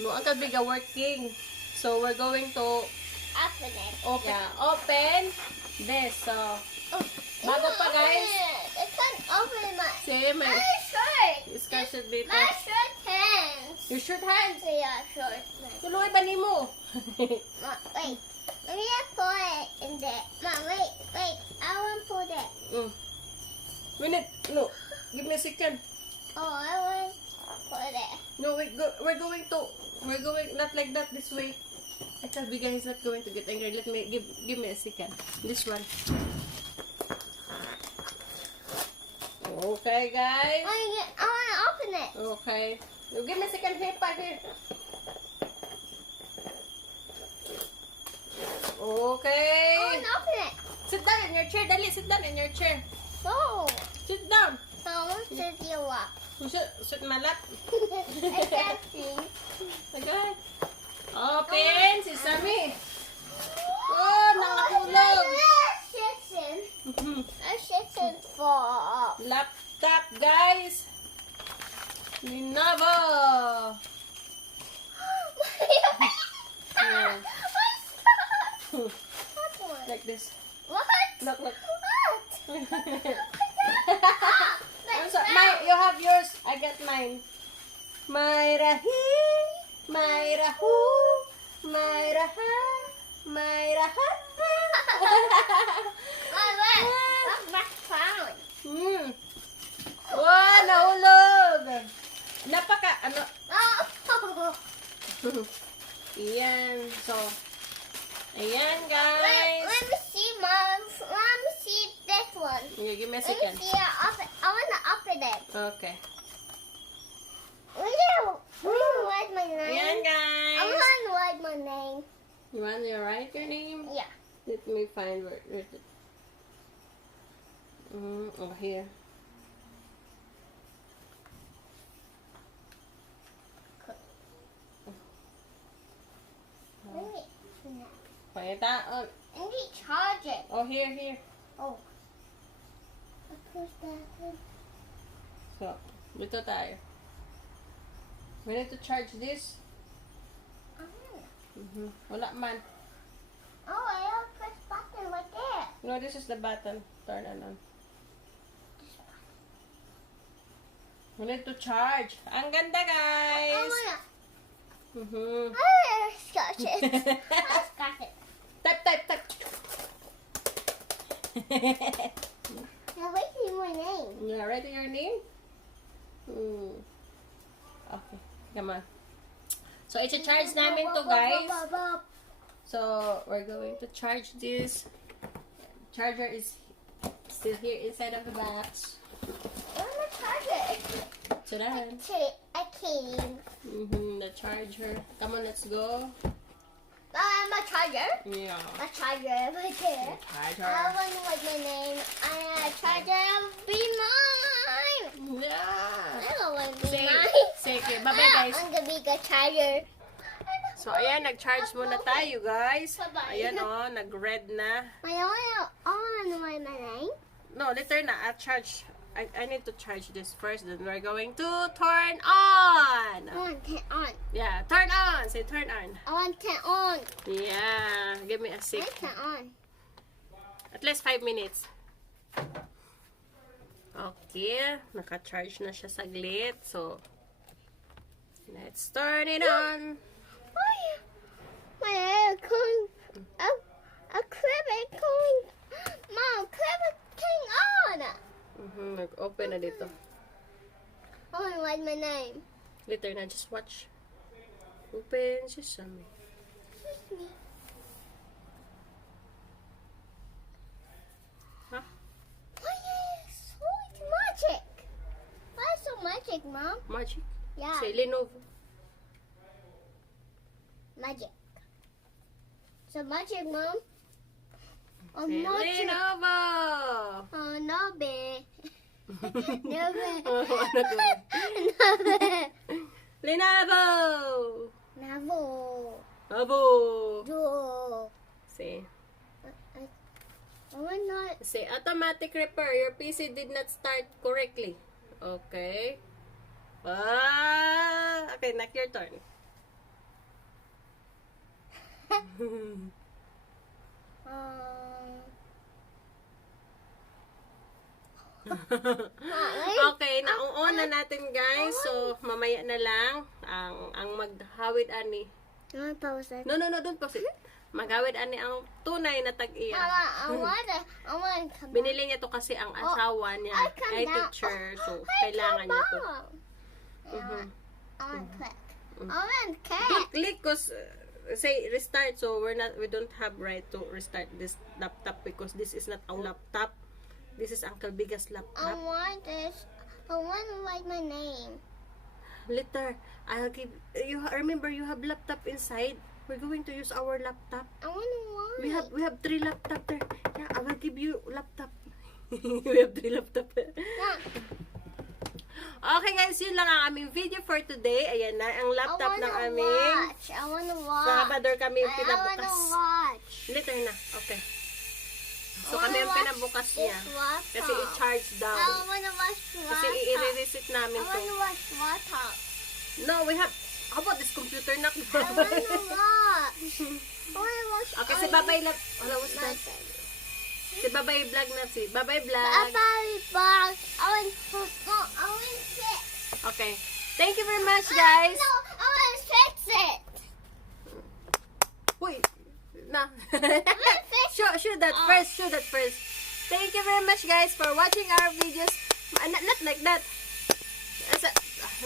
No, Uncle Big are working. So we're going to Open it. open this. So, bago pa guys. I can't open it. See, My shirt. This guy should be My shirt hands. your shirt hands. Yeah, short. Tuloy ba ni mo? Mom, wait. Let me just put it in there. Mom, wait. I want to put it. Minute. No. Give me a second. Oh, I want to put it. No, we're going not like that, this way. Uncle Big is not going to get angry. Let me give me a second. This one. Okay, guys. I want to open it. Okay. You give me a second here, pa here. Okay. I want to open it. Sit down in your chair. Dali, sit down in your chair. No. Sit down. I want to sit your lap. Sit my lap. I can't see. Okay. Open, si Sammy. Oh, nakatulog. Section 4. Laptop, guys. Lenovo. Yeah. Like this. What? Look. What? I'm sorry. You have yours. I got mine. Myra he, Myra who, Myra ha, Myra ha. That's my phone. Wow, nahulog. Ano? Oh. Ayan. So, ayan, Wait, guys. let me see, Mom. Let me see this one. Okay, give me a Let me second. see it. I want to open it. Okay. Will you write my name? Ayan, I guys. want to write my name. You want to write your name? Yeah. Let me find where it is. Oh, here. Let me. Wait, that. I need to charge it. Oh, here. Oh. I push that in. So, dito tayo. We need to charge this. Wala man. Oh, I have to press button right there. No, this is the button. Turn it on. We need to charge. Ang ganda, guys. I scratch it. I scratch it. Type. Now writing my name. You writing your name? Okay, come on. So, i-charge namin to, guys. So, we're going to charge this. Charger is still here inside of the box. Where's my charger? So, that. I came. The charger. Come on, let's go. My charger? Yeah. My charger right there. Charger. I want to write my name. And a charger will be mine. Yeah. I don't want to be Say, mine. sige. Bye-bye, guys. I'm gonna be a charger. So, ayan, nag-charge muna tayo, guys. Bye-bye. Ayan, oh, nag-red na. I want to write my name. No, later na. I'll charge. I need to charge this first. Then we're going to turn on. I want it on. Yeah, turn on. Say turn on. I want it on. Yeah. Give me a I sec. want it on. At least 5 minutes. Okay. Naka-charge na siya saglit. So, let's turn it on. My hair going. A crib is going. Mom, crib is going on. Nag-open na dito. I want to write my name. Later na. Just watch. Open sesame. Huh? Why is so much magic? Why is so magic, Mom? Magic? Yeah, Say Lenovo. magic. So magic, Mom. Oh, Say magic. Lenovo. Oh, no, babe. No, babe. Oh, ano to? No, babe. Lenovo. Navo. Abo. Do. Say. I want not. Say automatic repair. Your PC did not start correctly. Okay. Okay, next your turn. Okay, nauuna natin guys. So, mamaya na lang ang maghawid ani. I want to pause it. No, don't pause it. Maghawid ani ang tunay na tag-iya. I want to come Binili niya to kasi ang asawa niya ay teacher. So, kailangan niya to. I want to click. I want to Don't click. click cause say restart. So, we don't have right to restart this laptop because this is not our laptop. This is Uncle Biga's I laptop. want this. I want to write my name. Later, I'll give you. Remember, you have laptop inside. We're going to use our laptop. I want to write. We have 3 laptop there. Yeah, I will give you laptop. We have 3 laptop. Yeah. Okay guys, yun lang ang aming video for today. Ayan na, ang laptop ng aming I want to watch. trabahador kami yung I want to pinabukas. watch. Later na, okay. So kami yung pinabukas niya. Kasi i-charge I down. want to watch Kasi laptop. i-reset namin I to. want to watch laptop. No, we have... How about this computer na? I want to watch. I want to watch. Okay, si Babay Vlog. Hello, what's that? Si Babay Vlog na si Babay Vlog. I want to sit. Okay. Thank you very much, guys. No, I want to fix it. Wait. Na. fix Show that first. Show that first. Thank you very much, guys, for watching our videos. Not like that.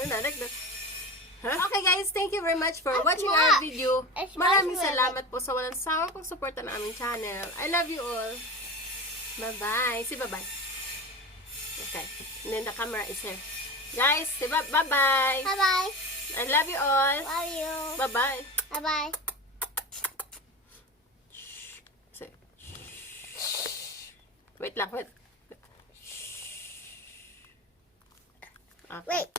Not like that. Huh? Okay, guys. Thank you very much for watching our video. Maraming salamat po sa walang sawang pagsuporta ng aming channel. I love you all. Bye-bye. Say bye-bye. Okay. And then the camera is here. Guys, say bye-bye. Bye-bye. I love you all. Love you. Bye-bye. Bye-bye. Say. Wait lang, wait. Okay. Wait.